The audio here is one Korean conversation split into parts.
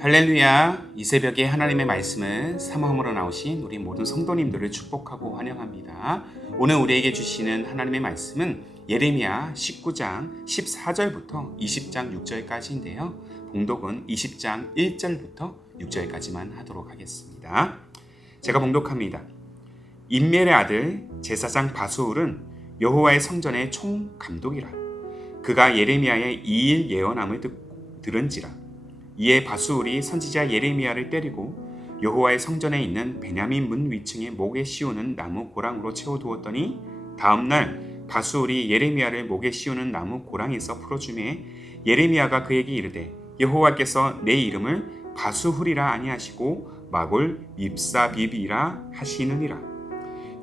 할렐루야. 이 새벽에 하나님의 말씀을 사모함으로 나오신 우리 모든 성도님들을 축복하고 환영합니다. 오늘 우리에게 주시는 하나님의 말씀은 예레미야 19장 14절부터 20장 6절까지인데요. 봉독은 20장 1절부터 6절까지만 하도록 하겠습니다. 제가 봉독합니다. 임멜의 아들 제사장 바수울은 여호와의 성전의 총감독이라. 그가 예레미야의 2일 예언함을 들은지라. 이에 바수울이 선지자 예레미야를 때리고 여호와의 성전에 있는 베냐민 문 위층에 목에 씌우는 나무 고랑으로 채워두었더니 다음날 바수울이 예레미야를 목에 씌우는 나무 고랑에서 풀어주매 예레미야가 그에게 이르되 여호와께서 내 이름을 바수훌이라 아니하시고 마골 밉사빕이라 하시느니라.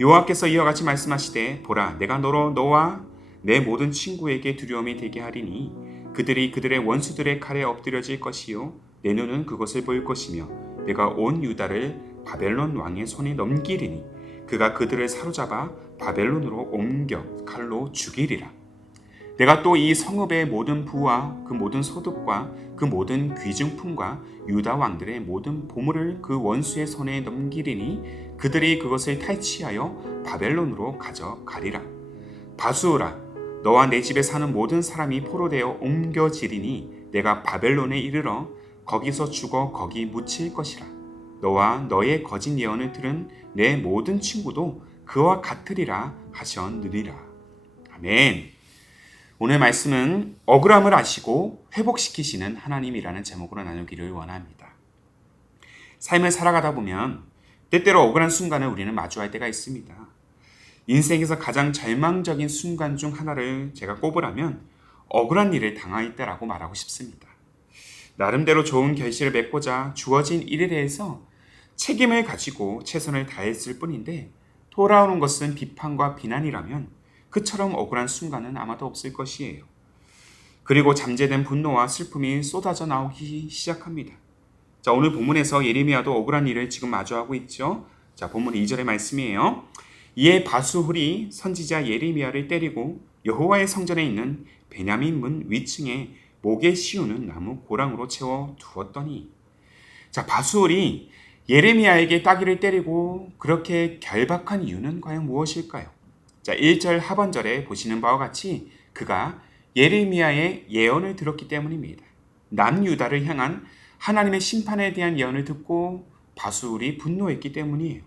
여호와께서 이와 같이 말씀하시되 보라 내가 너와 내 모든 친구에게 두려움이 되게 하리니 그들이 그들의 원수들의 칼에 엎드려질 것이요 내 눈은 그것을 볼 것이며 내가 온 유다를 바벨론 왕의 손에 넘기리니 그가 그들을 사로잡아 바벨론으로 옮겨 칼로 죽이리라. 내가 또 이 성읍의 모든 부와 그 모든 소득과 그 모든 귀중품과 유다 왕들의 모든 보물을 그 원수의 손에 넘기리니 그들이 그것을 탈취하여 바벨론으로 가져가리라. 바수라 너와 내 집에 사는 모든 사람이 포로되어 옮겨지리니 내가 바벨론에 이르러 거기서 죽어 거기 묻힐 것이라. 너와 너의 거짓 예언을 들은 내 모든 친구도 그와 같으리라 하셨느니라. 아멘. 오늘 말씀은 억울함을 아시고 회복시키시는 하나님이라는 제목으로 나누기를 원합니다. 삶을 살아가다 보면 때때로 억울한 순간을 우리는 마주할 때가 있습니다. 인생에서 가장 절망적인 순간 중 하나를 제가 꼽으라면 억울한 일을 당할 때라고 말하고 싶습니다. 나름대로 좋은 결실을 맺고자 주어진 일에 대해서 책임을 가지고 최선을 다했을 뿐인데 돌아오는 것은 비판과 비난이라면 그처럼 억울한 순간은 아마도 없을 것이에요. 그리고 잠재된 분노와 슬픔이 쏟아져 나오기 시작합니다. 자, 오늘 본문에서 예레미야도 억울한 일을 지금 마주하고 있죠. 자, 본문 2절의 말씀이에요. 이에 바수훌이 선지자 예레미야를 때리고 여호와의 성전에 있는 베냐민 문 위층에 목에 씌우는 나무 고랑으로 채워 두었더니. 자, 바수훌이 예레미야에게 따귀를 때리고 그렇게 결박한 이유는 과연 무엇일까요? 자, 1절 하반절에 보시는 바와 같이 그가 예레미야의 예언을 들었기 때문입니다. 남유다를 향한 하나님의 심판에 대한 예언을 듣고 바수훌이 분노했기 때문이에요.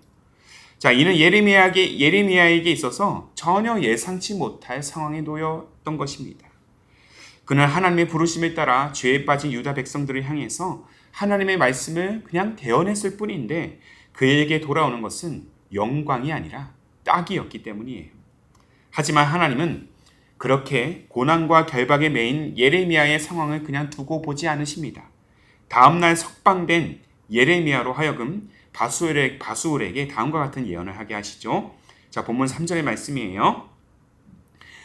자, 이는 예레미야에게 있어서 전혀 예상치 못할 상황에 놓였던 것입니다. 그는 하나님의 부르심에 따라 죄에 빠진 유다 백성들을 향해서 하나님의 말씀을 그냥 대언했을 뿐인데 그에게 돌아오는 것은 영광이 아니라 딱이었기 때문이에요. 하지만 하나님은 그렇게 고난과 결박에 매인 예레미야의 상황을 그냥 두고 보지 않으십니다. 다음날 석방된 예레미야로 하여금 바수울에게 다음과 같은 예언을 하게 하시죠. 자, 본문 3절의 말씀이에요.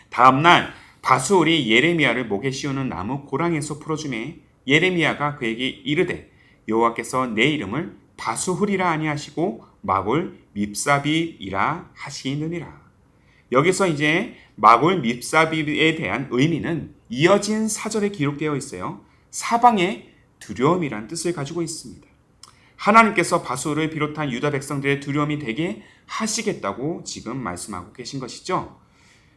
다음날 바수울이 예레미야를 목에 씌우는 나무 고랑에서 풀어주매 예레미야가 그에게 이르되 여호와께서 내 이름을 바수훌이라 아니하시고 마골 밉사빕이라 하시느니라. 여기서 이제 마골 밉사빕에 대한 의미는 이어진 사절에 기록되어 있어요. 사방의 두려움이란 뜻을 가지고 있습니다. 하나님께서 바수를 비롯한 유다 백성들의 두려움이 되게 하시겠다고 지금 말씀하고 계신 것이죠.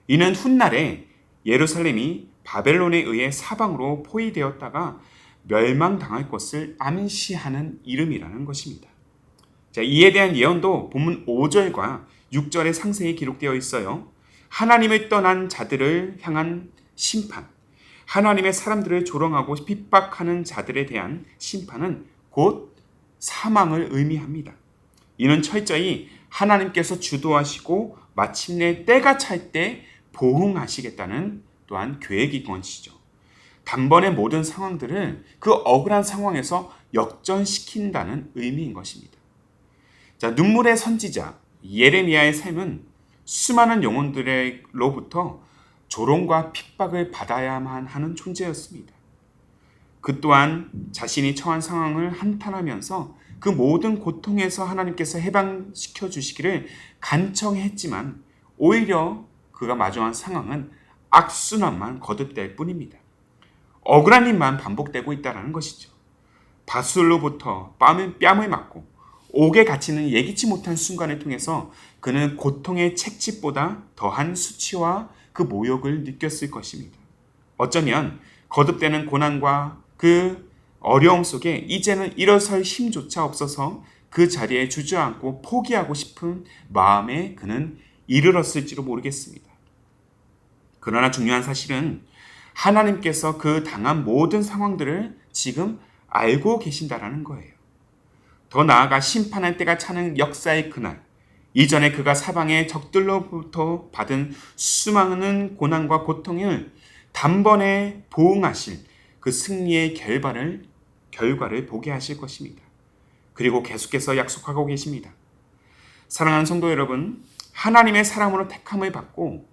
이는 훗날에 예루살렘이 바벨론에 의해 사방으로 포위되었다가 멸망당할 것을 암시하는 이름이라는 것입니다. 자, 이에 대한 예언도 본문 5절과 6절에 상세히 기록되어 있어요. 하나님을 떠난 자들을 향한 심판, 하나님의 사람들을 조롱하고 핍박하는 자들에 대한 심판은 곧 사망을 의미합니다. 이는 철저히 하나님께서 주도하시고 마침내 때가 찰 때 보응하시겠다는 또한 계획인 것이죠. 단번에 모든 상황들을 그 억울한 상황에서 역전시킨다는 의미인 것입니다. 자, 눈물의 선지자 예레미야의 삶은 수많은 영혼들로부터 조롱과 핍박을 받아야만 하는 존재였습니다. 그 또한 자신이 처한 상황을 한탄하면서 그 모든 고통에서 하나님께서 해방시켜 주시기를 간청했지만 오히려 그가 마주한 상황은 악순환만 거듭될 뿐입니다. 억울한 일만 반복되고 있다는 것이죠. 바술로부터 뺨을 맞고 옥에 갇히는 예기치 못한 순간을 통해서 그는 고통의 책집보다 더한 수치와 그 모욕을 느꼈을 것입니다. 어쩌면 거듭되는 고난과 그 어려움 속에 이제는 일어설 힘조차 없어서 그 자리에 주저앉고 포기하고 싶은 마음에 그는 이르렀을지도 모르겠습니다. 그러나 중요한 사실은 하나님께서 그 당한 모든 상황들을 지금 알고 계신다라는 거예요. 더 나아가 심판할 때가 차는 역사의 그날, 이전에 그가 사방의 적들로부터 받은 수많은 고난과 고통을 단번에 보응하실 그 승리의 결과를 보게 하실 것입니다. 그리고 계속해서 약속하고 계십니다. 사랑하는 성도 여러분, 하나님의 사람으로 택함을 받고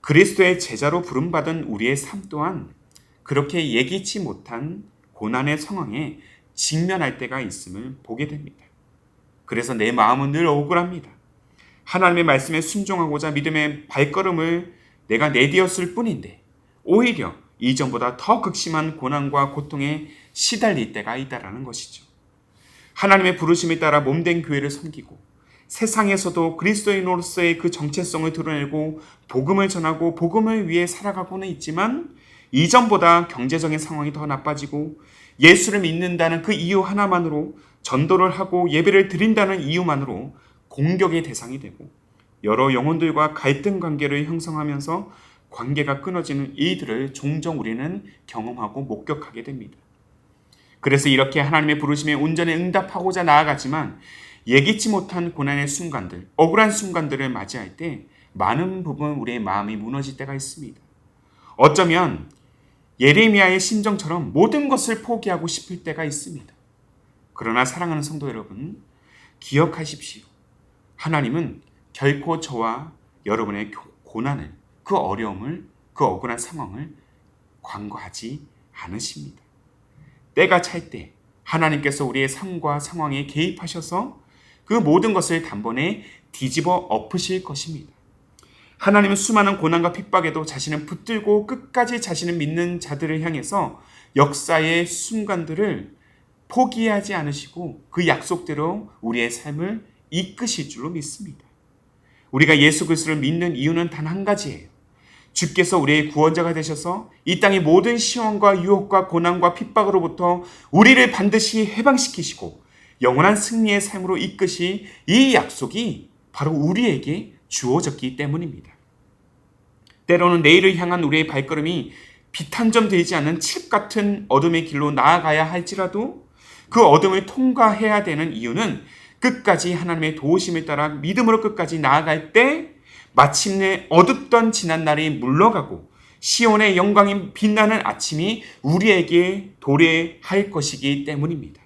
그리스도의 제자로 부름받은 우리의 삶 또한 그렇게 예기치 못한 고난의 상황에 직면할 때가 있음을 보게 됩니다. 그래서 내 마음은 늘 억울합니다. 하나님의 말씀에 순종하고자 믿음의 발걸음을 내가 내디뎠을 뿐인데 오히려 이전보다 더 극심한 고난과 고통에 시달릴 때가 있다라는 것이죠. 하나님의 부르심에 따라 몸된 교회를 섬기고 세상에서도 그리스도인으로서의 그 정체성을 드러내고 복음을 전하고 복음을 위해 살아가고는 있지만 이전보다 경제적인 상황이 더 나빠지고 예수를 믿는다는 그 이유 하나만으로 전도를 하고 예배를 드린다는 이유만으로 공격의 대상이 되고 여러 영혼들과 갈등 관계를 형성하면서 관계가 끊어지는 일들을 종종 우리는 경험하고 목격하게 됩니다. 그래서 이렇게 하나님의 부르심에 온전히 응답하고자 나아가지만 예기치 못한 고난의 순간들, 억울한 순간들을 맞이할 때 많은 부분 우리의 마음이 무너질 때가 있습니다. 어쩌면 예레미야의 심정처럼 모든 것을 포기하고 싶을 때가 있습니다. 그러나 사랑하는 성도 여러분, 기억하십시오. 하나님은 결코 저와 여러분의 고난을, 그 어려움을, 그 억울한 상황을 관과하지 않으십니다. 때가 찰 때 하나님께서 우리의 삶과 상황에 개입하셔서 그 모든 것을 단번에 뒤집어 엎으실 것입니다. 하나님은 수많은 고난과 핍박에도 자신은 붙들고 끝까지 자신을 믿는 자들을 향해서 역사의 순간들을 포기하지 않으시고 그 약속대로 우리의 삶을 이끄실 줄로 믿습니다. 우리가 예수 그리스도를 믿는 이유는 단 한 가지예요. 주께서 우리의 구원자가 되셔서 이 땅의 모든 시험과 유혹과 고난과 핍박으로부터 우리를 반드시 해방시키시고 영원한 승리의 삶으로 이끄시 이 약속이 바로 우리에게 주어졌기 때문입니다. 때로는 내일을 향한 우리의 발걸음이 빛 한 점 들지 않는 칩 같은 어둠의 길로 나아가야 할지라도 그 어둠을 통과해야 되는 이유는 끝까지 하나님의 도우심을 따라 믿음으로 끝까지 나아갈 때 마침내 어둡던 지난날이 물러가고 시온의 영광이 빛나는 아침이 우리에게 도래할 것이기 때문입니다.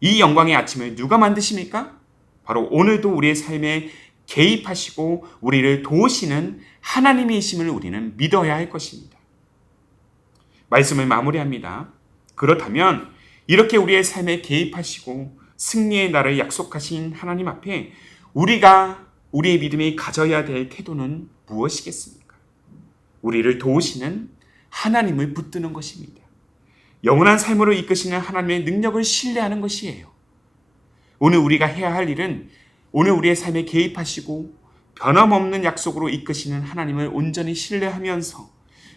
이 영광의 아침을 누가 만드십니까? 바로 오늘도 우리의 삶에 개입하시고 우리를 도우시는 하나님이심을 우리는 믿어야 할 것입니다. 말씀을 마무리합니다. 그렇다면 이렇게 우리의 삶에 개입하시고 승리의 날을 약속하신 하나님 앞에 우리가 우리의 믿음이 가져야 될 태도는 무엇이겠습니까? 우리를 도우시는 하나님을 붙드는 것입니다. 영원한 삶으로 이끄시는 하나님의 능력을 신뢰하는 것이에요. 오늘 우리가 해야 할 일은 오늘 우리의 삶에 개입하시고 변함없는 약속으로 이끄시는 하나님을 온전히 신뢰하면서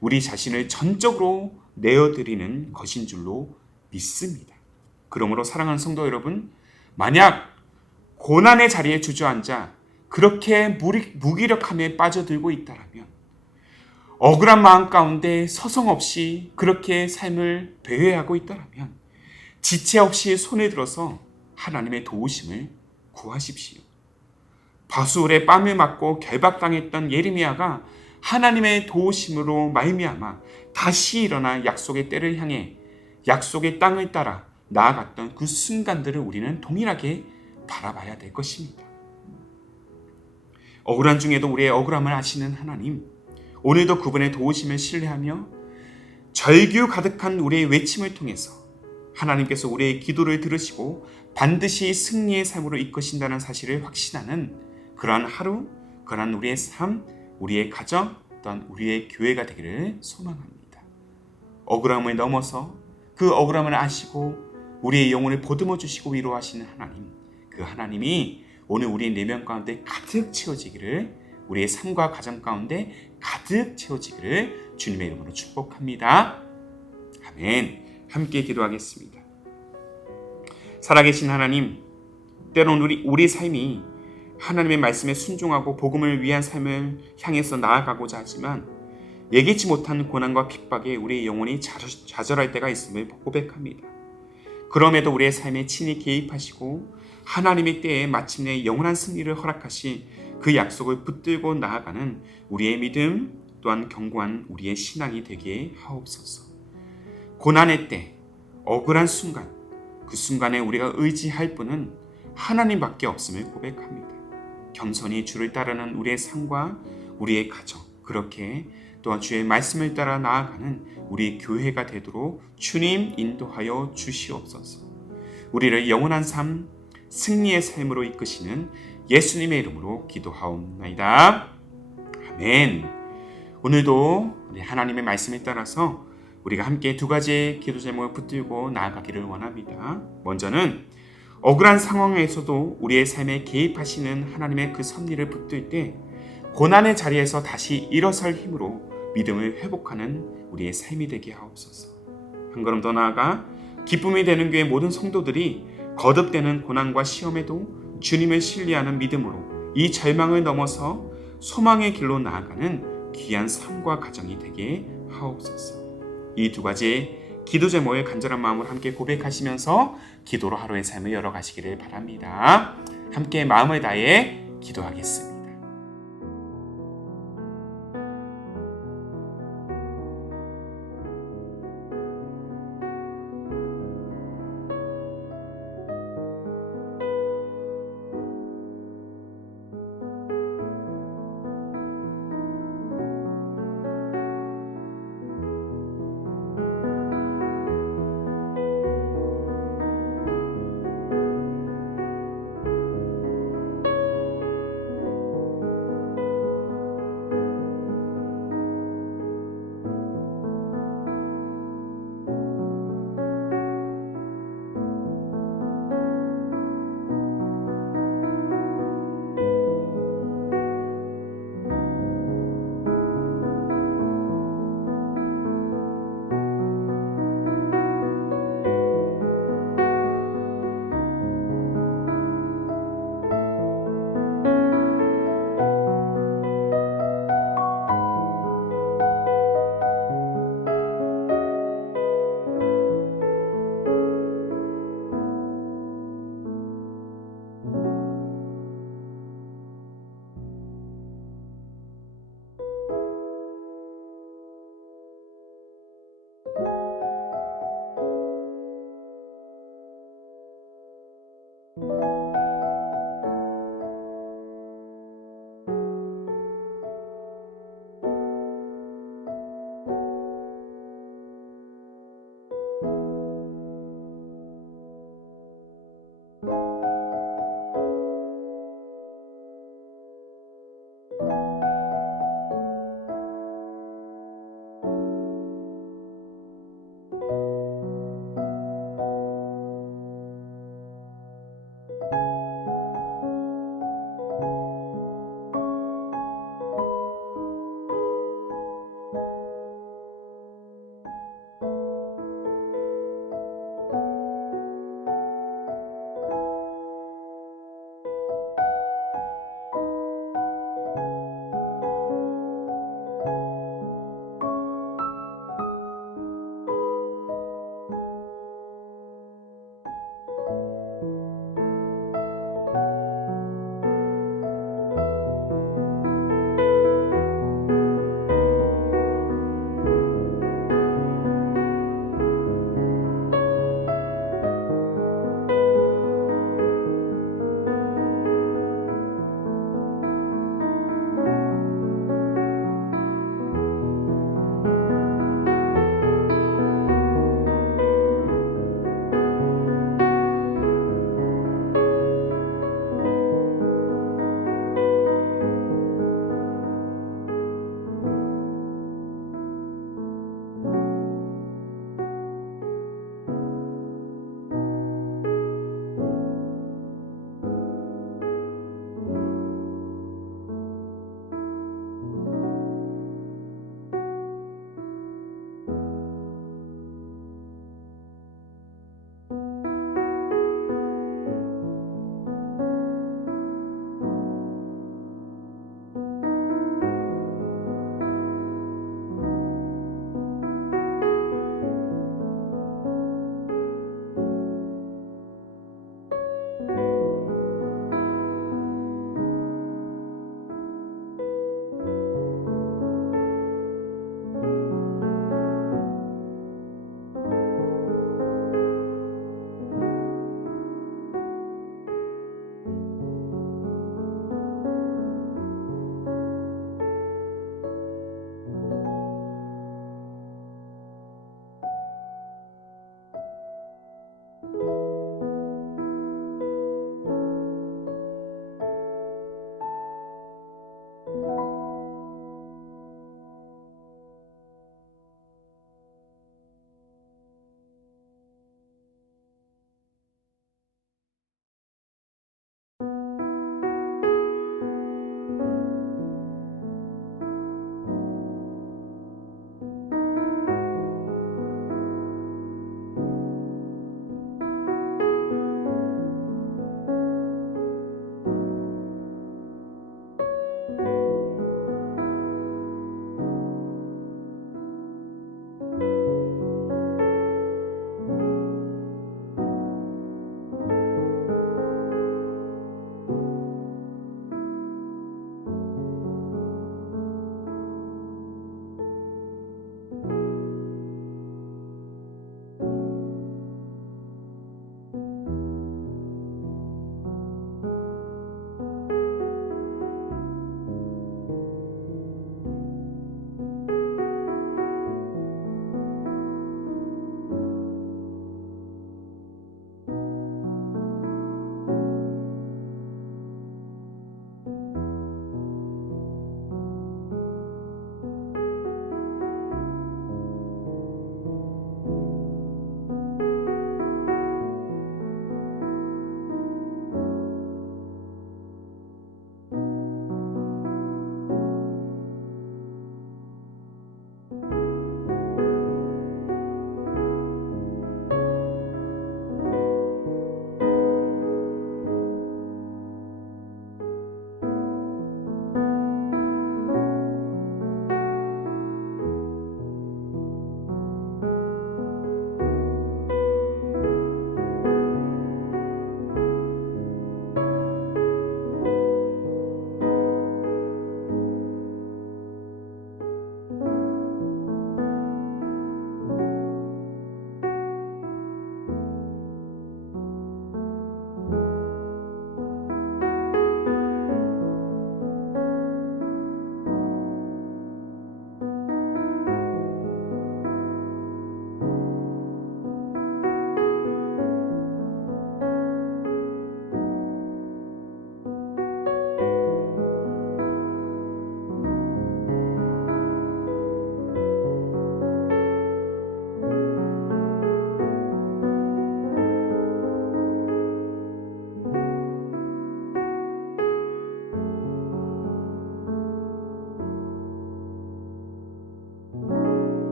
우리 자신을 전적으로 내어드리는 것인 줄로 믿습니다. 그러므로 사랑하는 성도 여러분, 만약 고난의 자리에 주저앉아 그렇게 무기력함에 빠져들고 있다라면 억울한 마음 가운데 서성 없이 그렇게 삶을 배회하고 있다라면 지체 없이 손에 들어서 하나님의 도우심을 구하십시오. 바술의 뺨을 맞고 결박당했던 예레미야가 하나님의 도우심으로 말미암아 다시 일어나 약속의 때를 향해 약속의 땅을 따라 나아갔던 그 순간들을 우리는 동일하게 바라봐야 될 것입니다. 억울한 중에도 우리의 억울함을 아시는 하나님, 오늘도 그분의 도우심을 신뢰하며 절규 가득한 우리의 외침을 통해서 하나님께서 우리의 기도를 들으시고 반드시 승리의 삶으로 이끄신다는 사실을 확신하는 그러한 하루, 그러한 우리의 삶, 우리의 가정, 또한 우리의 교회가 되기를 소망합니다. 억울함을 넘어서 그 억울함을 아시고 우리의 영혼을 보듬어 주시고 위로하시는 하나님, 그 하나님이 오늘 우리 내면 가운데 가득 채워지기를, 우리의 삶과 가정 가운데 가득 채워지기를 주님의 이름으로 축복합니다. 아멘. 함께 기도하겠습니다. 살아계신 하나님, 때로는 우리 삶이 하나님의 말씀에 순종하고 복음을 위한 삶을 향해서 나아가고자 하지만 예기치 못한 고난과 핍박에 우리의 영혼이 좌절할 때가 있음을 고백합니다. 그럼에도 우리의 삶에 친히 개입하시고 하나님의 때에 마침내 영원한 승리를 허락하시 그 약속을 붙들고 나아가는 우리의 믿음, 또한 견고한 우리의 신앙이 되게 하옵소서. 고난의 때, 억울한 순간, 그 순간에 우리가 의지할 분은 하나님밖에 없음을 고백합니다. 겸손히 주를 따르는 우리의 삶과 우리의 가정, 그렇게 또한 주의 말씀을 따라 나아가는 우리 교회가 되도록 주님 인도하여 주시옵소서. 우리를 영원한 삶, 승리의 삶으로 이끄시는 예수님의 이름으로 기도하옵나이다. 아멘. 오늘도 우리 하나님의 말씀에 따라서 우리가 함께 두 가지의 기도 제목을 붙들고 나아가기를 원합니다. 먼저는 억울한 상황에서도 우리의 삶에 개입하시는 하나님의 그 섭리를 붙들 때 고난의 자리에서 다시 일어설 힘으로 믿음을 회복하는 우리의 삶이 되게 하옵소서. 한 걸음 더 나아가 기쁨이 되는 교회 모든 성도들이 거듭되는 고난과 시험에도 주님을 신뢰하는 믿음으로 이 절망을 넘어서 소망의 길로 나아가는 귀한 삶과 가정이 되게 하옵소서. 이 두 가지의 기도 제목을 간절한 마음으로 함께 고백하시면서 기도로 하루의 삶을 열어가시기를 바랍니다. 함께 마음을 다해 기도하겠습니다.